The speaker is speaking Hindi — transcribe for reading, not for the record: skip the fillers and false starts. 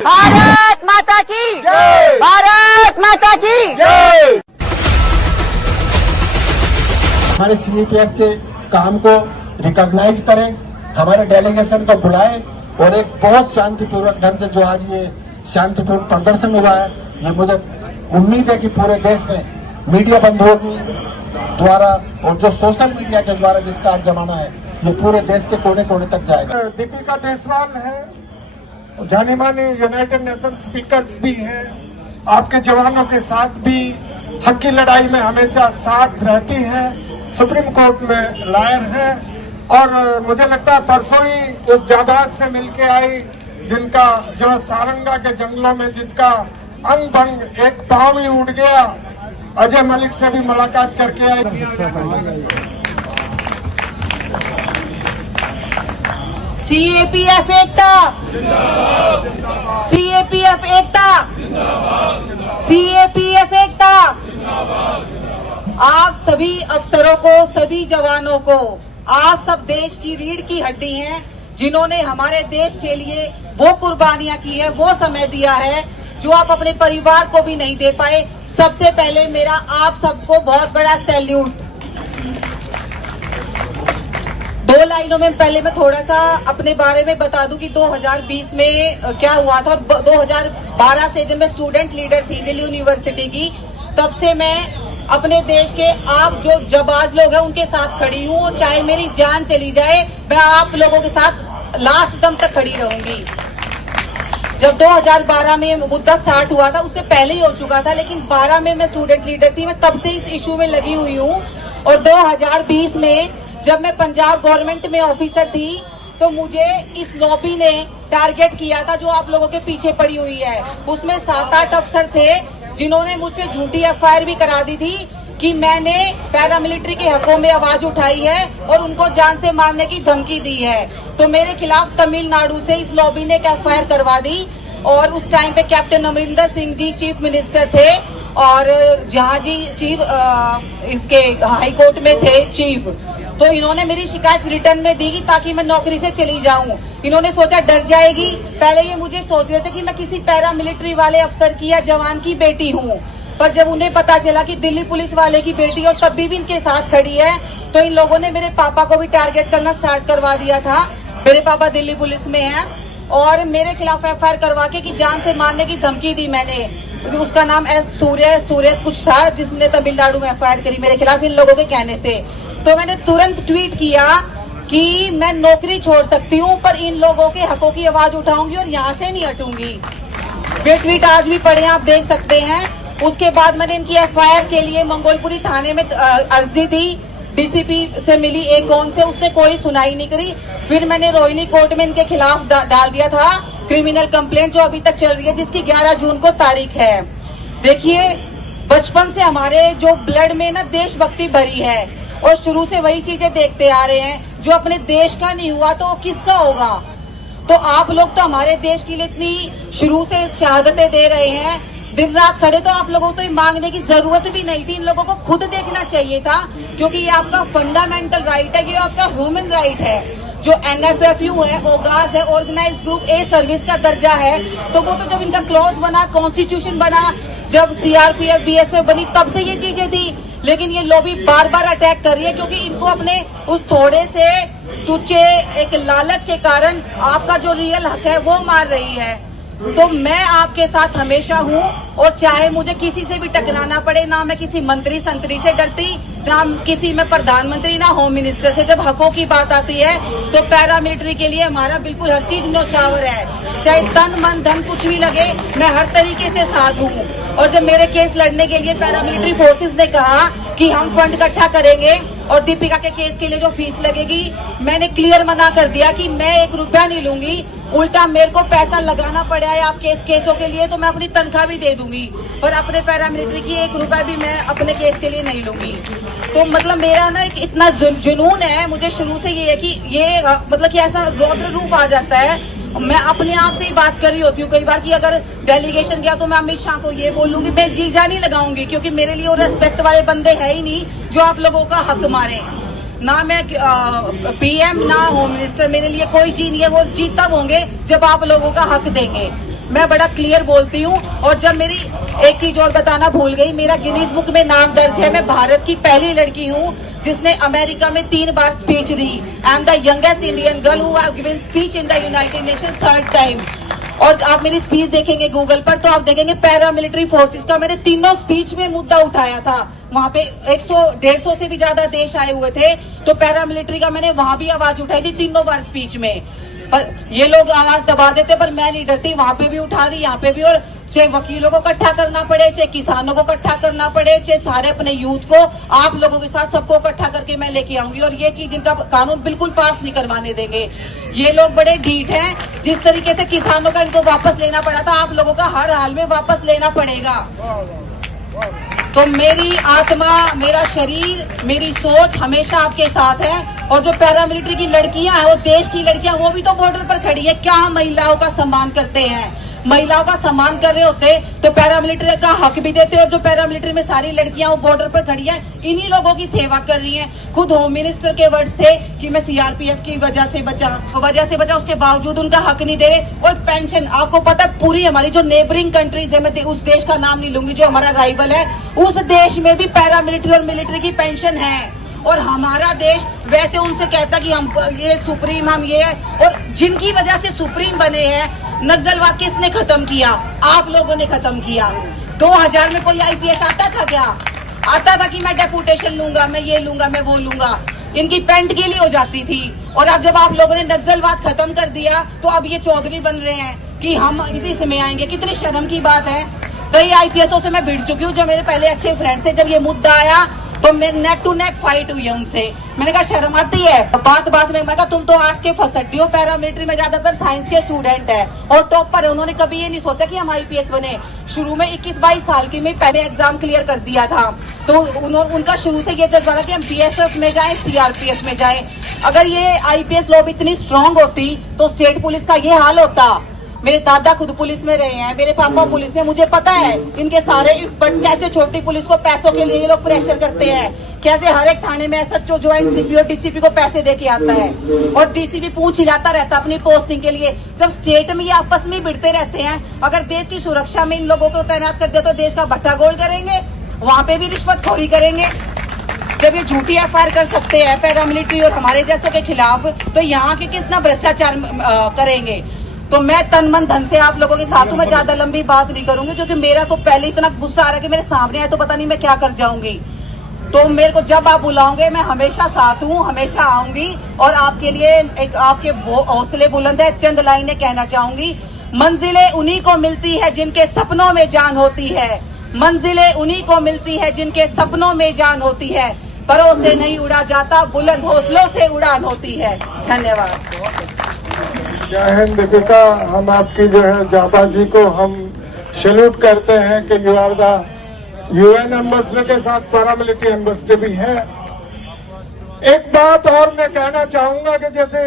भारत माता की जय! भारत माता की जय! हमारे सीएपीएफ के काम को रिकॉग्नाइज करें, हमारे डेलीगेशन को बुलाएं और एक बहुत शांतिपूर्वक ढंग से जो आज ये शांतिपूर्ण प्रदर्शन हुआ है, ये मुझे उम्मीद है कि पूरे देश में मीडिया बंधुओं की द्वारा और जो सोशल मीडिया के द्वारा जिसका आज जमाना है, ये पूरे देश के कोने कोने तक जाएगा। दीपिका देसवाल है, जानी मानी यूनाइटेड नेशन स्पीकर्स भी हैं, आपके जवानों के साथ भी हक की लड़ाई में हमेशा साथ रहती है, सुप्रीम कोर्ट में लायर है और मुझे लगता है परसों ही उस जाबाज से मिलके आई जिनका जो सारंगा के जंगलों में जिसका अंग भंग एक पांव ही उड़ गया, अजय मलिक से भी मुलाकात करके आई। सीएपीएफ एकता, सीएपीएफ एकता, सीएपीएफ एकता। आप सभी अफसरों को, सभी जवानों को, आप सब देश की रीढ़ की हड्डी हैं, जिन्होंने हमारे देश के लिए वो कुर्बानियां की है, वो समय दिया है जो आप अपने परिवार को भी नहीं दे पाए। सबसे पहले मेरा आप सबको बहुत बड़ा सैल्यूट। 2 लाइनों में पहले मैं थोड़ा सा अपने बारे में बता दूं कि 2020 में क्या हुआ था। 2012 से जब मैं स्टूडेंट लीडर थी दिल्ली यूनिवर्सिटी की, तब से मैं अपने देश के आप जो जाबाज लोग हैं उनके साथ खड़ी हूँ, और चाहे मेरी जान चली जाए मैं आप लोगों के साथ लास्ट दम तक खड़ी रहूंगी। जब 2012 में मुद्दा स्टार्ट हुआ था, उससे पहले ही हो चुका था, लेकिन 12 में मैं स्टूडेंट लीडर थी, मैं तब से इस इशू में लगी हुई हूँ। और 2020 में जब मैं पंजाब गवर्नमेंट में ऑफिसर थी, तो मुझे इस लॉबी ने टारगेट किया था जो आप लोगों के पीछे पड़ी हुई है। उसमें 7-8 अफसर थे जिन्होंने मुझ पे झूठी एफआईआर भी करा दी थी कि मैंने पैरामिलिट्री के हकों में आवाज उठाई है और उनको जान से मारने की धमकी दी है। तो मेरे खिलाफ तमिलनाडु से इस लॉबी ने एक एफआईआर करवा दी, और उस टाइम पे captain Amarinder Singh ji chief minister थे और जहां जी चीफ इसके हाई कोर्ट में थे चीफ। तो इन्होंने मेरी शिकायत रिटर्न में दी कि ताकि मैं नौकरी से चली जाऊं। इन्होंने सोचा डर जाएगी। पहले ये मुझे सोच रहे थे कि मैं किसी पैरामिलिट्री वाले अफसर की या जवान की बेटी हूं, पर जब उन्हें पता चला कि दिल्ली पुलिस वाले की बेटी और तब भी इनके साथ खड़ी है, तो इन लोगों ने मेरे पापा को भी टारगेट करना स्टार्ट करवा दिया था। मेरे पापा दिल्ली पुलिस में हैं और मेरे खिलाफ एफआईआर करवा के कि जान से मारने की धमकी दी मैंने। उसका नाम सूर्य कुछ था, जिसने तमिलनाडु में एफआईआर करी मेरे खिलाफ इन लोगों के कहने से। तो मैंने तुरंत ट्वीट किया कि मैं नौकरी छोड़ सकती हूँ, पर इन लोगों के हकों की आवाज उठाऊंगी और यहाँ से नहीं हटूंगी। वे ट्वीट आज भी पढ़े, आप देख सकते हैं। उसके बाद मैंने इनकी एफआईआर के लिए मंगोलपुरी थाने में अर्जी दी, डीसीपी से मिली एक कौन से, उसने कोई सुनाई नहीं करी। फिर मैंने रोहिणी कोर्ट में इनके खिलाफ डाल दिया था क्रिमिनल कंप्लेंट, जो अभी तक चल रही है, जिसकी 11 जून को तारीख है। देखिए, बचपन से हमारे जो ब्लड में ना देशभक्ति भरी है, और शुरू से वही चीजें देखते आ रहे हैं। जो अपने देश का नहीं हुआ तो किसका होगा? तो आप लोग तो हमारे देश के लिए इतनी शुरू से शहादतें दे रहे हैं, दिन रात खड़े, तो आप लोगों को तो मांगने की जरूरत भी नहीं थी। इन लोगों को खुद देखना चाहिए था, क्योंकि ये आपका फंडामेंटल राइट है, ये आपका ह्यूमन राइट है। जो एनएफएफयू है, ओगास है, ऑर्गेनाइज्ड ग्रुप ए सर्विस का दर्जा है, तो वो तो जब इनका क्लॉज बना, कॉन्स्टिट्यूशन बना, जब सीआरपीएफ बीएसएफ बनी, तब से ये चीजें थी। लेकिन ये लॉबी बार बार अटैक कर रही है, क्योंकि इनको अपने उस थोड़े से तुच्छे एक लालच के कारण आपका जो रियल हक है वो मार रही है। तो मैं आपके साथ हमेशा हूँ, और चाहे मुझे किसी से भी टकराना पड़े, ना मैं किसी मंत्री संतरी से डरती, ना किसी में प्रधानमंत्री, ना होम मिनिस्टर से। जब हकों की बात आती है तो पैरामिलिट्री के लिए हमारा बिल्कुल हर चीज न्यौछावर है, चाहे तन मन धन कुछ भी लगे, मैं हर तरीके से साथ हूँ। और जब मेरे केस लड़ने के लिए पैरामिलिट्री फोर्सेस ने कहा कि हम फंड इकट्ठा करेंगे और दीपिका के केस के लिए जो फीस लगेगी, मैंने क्लियर मना कर दिया कि मैं 1 रुपया नहीं लूंगी। उल्टा मेरे को पैसा लगाना पड़ा है आप केसों के लिए, तो मैं अपनी तनख्वाह भी दे दूंगी, पर अपने पैरामिलिट्री की 1 रुपया भी मैं अपने केस के लिए नहीं लूंगी। तो मतलब मेरा ना एक इतना जुनून है, मुझे शुरू से ये है कि ये मतलब कि ऐसा रौद्र रूप आ जाता है मैं अपने आप से ही बात कर रही होती हूँ कई बार कि अगर डेलीगेशन गया तो मैं अमित शाह को ये बोलूंगी, मैं जी जान नहीं लगाऊंगी, क्योंकि मेरे लिए वो रेस्पेक्ट वाले बंदे है ही नहीं जो आप लोगों का हक मारे। ना मैं पीएम ना होम मिनिस्टर, मेरे लिए कोई चीज नहीं है। वो चीज तब होंगे जब आप लोगों का हक देंगे। मैं बड़ा क्लियर बोलती हूँ। और जब मेरी एक चीज और बताना भूल गई, मेरा गिनीज बुक में नाम दर्ज है। मैं भारत की पहली लड़की हूँ जिसने अमेरिका में 3 बार स्पीच दी। I am the youngest Indian girl who have given speech in the United Nations 3rd time. और आप मेरी स्पीच देखेंगे गूगल पर तो आप देखेंगे पैरामिलिट्री फोर्सेस का मैंने तीनों स्पीच में मुद्दा उठाया था। वहां पे 100-150 से भी ज्यादा देश आए हुए थे, तो पैरामिलिट्री का मैंने वहां भी आवाज उठाई थी तीनों बार स्पीच में। पर ये लोग आवाज दबा देते, पर मैं नहीं डरती, वहां पे भी उठा दी, यहाँ पे भी। और चाहे वकीलों को इकट्ठा करना पड़े, चाहे किसानों को इकट्ठा करना पड़े, चाहे सारे अपने यूथ को, आप लोगों के साथ सबको इकट्ठा करके मैं लेके आऊंगी। और ये चीज इनका कानून बिल्कुल पास नहीं करवाने देंगे। ये लोग बड़े ढीठ हैं। जिस तरीके से किसानों का इनको वापस लेना पड़ा था, आप लोगों का हर हाल में वापस लेना पड़ेगा। तो मेरी आत्मा, मेरा शरीर, मेरी सोच हमेशा आपके साथ है। और जो पैरामिलिट्री की लड़कियां हैं, वो देश की लड़कियां, वो भी तो बॉर्डर पर खड़ी है। क्या हम महिलाओं का सम्मान करते हैं? महिलाओं का सम्मान कर रहे होते तो पैरामिलिट्री का हक भी देते। और जो पैरामिलिट्री में सारी लड़कियां वो बॉर्डर पर खड़ी हैं, इन्हीं लोगों की सेवा कर रही हैं। खुद होम मिनिस्टर के वर्ड्स थे कि मैं सीआरपीएफ की वजह से बचा, उसके बावजूद उनका हक नहीं दे रहे। और पेंशन, आपको पता है पूरी हमारी जो नेबरिंग कंट्रीज है, मैं उस देश का नाम नहीं लूंगी जो हमारा राइवल है, उस देश में भी पैरामिलिट्री और मिलिट्री की पेंशन है। और हमारा देश वैसे उनसे कहता कि हम ये सुप्रीम, हम ये है। और जिनकी वजह से सुप्रीम बने हैं, नक्सलवाद किसने खत्म किया? आप लोगों ने खत्म किया। 2000 में कोई आईपीएस आता था क्या? आता था कि मैं डेपुटेशन लूंगा, मैं ये लूंगा, मैं वो लूंगा। इनकी पेंट गीली हो जाती थी। और अब जब आप लोगों ने नक्सलवाद खत्म कर दिया, तो अब ये चौधरी बन रहे हैं कि हम इसी में आएंगे। कितनी शर्म की बात है। कई आईपीएसओ से मैं भिड़ चुकी हूँ जो मेरे पहले अच्छे फ्रेंड थे। जब ये मुद्दा आया तो मैं नेक टू नेक फाइट हुई है उनसे। मैंने कहा शर्म आती है? बात में मैं कहा तुम तो आर्ट्स के फसड्डी हो, पैरामिलिट्री में ज्यादातर साइंस के स्टूडेंट है और टॉपर है। उन्होंने कभी ये नहीं सोचा कि हम आईपीएस बने। शुरू में 21-22 साल की में पहले एग्जाम क्लियर कर दिया था, तो उनका शुरू से ये जज्बा था कि हम बीएसएफ में जाएं, सीआरपीएफ में जाएं। अगर ये आईपीएस लॉबी इतनी स्ट्रांग होती तो स्टेट पुलिस का ये हाल होता। मेरे दादा खुद पुलिस में रहे हैं, मेरे पापा पुलिस में, मुझे पता है इनके सारे इफ्टर्स कैसे छोटी पुलिस को पैसों के लिए ये लोग प्रेशर करते हैं। कैसे हर एक थाने में एसएचओ ज्वाइंट सीपी और डीसीपी को पैसे देके आता है और डीसीपी पूंछ हिलाता रहता अपनी पोस्टिंग के लिए। जब स्टेट में ये आपस में भिड़ते रहते हैं, अगर देश की सुरक्षा में इन लोगों को तैनात कर दिया तो देश का भट्टा गोल करेंगे, वहां पे भी रिश्वतखोरी करेंगे। जब ये झूठी एफआईआर कर सकते हैं पैरामिलिट्री और हमारे जैसों के खिलाफ, तो यहाँ के कितना भ्रष्टाचार करेंगे। तो मैं तन मन धन से आप लोगों के साथ हूँ। मैं ज्यादा लंबी बात नहीं करूंगी क्योंकि मेरा तो पहले इतना गुस्सा आ रहा है कि मेरे सामने आए तो पता नहीं मैं क्या कर जाऊंगी। तो मेरे को जब आप बुलाओगे मैं हमेशा साथ हूँ, हमेशा आऊंगी। और आपके लिए एक आपके हौसले बुलंद है, चंद लाइनें कहना चाहूंगी। मंजिलें उन्हीं को मिलती है जिनके सपनों में जान होती है। मंजिलें उन्हीं को मिलती है जिनके सपनों में जान होती है। परों से नहीं उड़ा जाता, बुलंद हौसलों से उड़ान होती है। धन्यवाद। जय हिंद दीपिका, हम आपकी जो है जाबाजी को हम सैल्यूट करते हैं कि you are the UN ambassador के साथ पैरामिलिट्री एम्बेसडर भी है। एक बात और मैं कहना चाहूंगा कि जैसे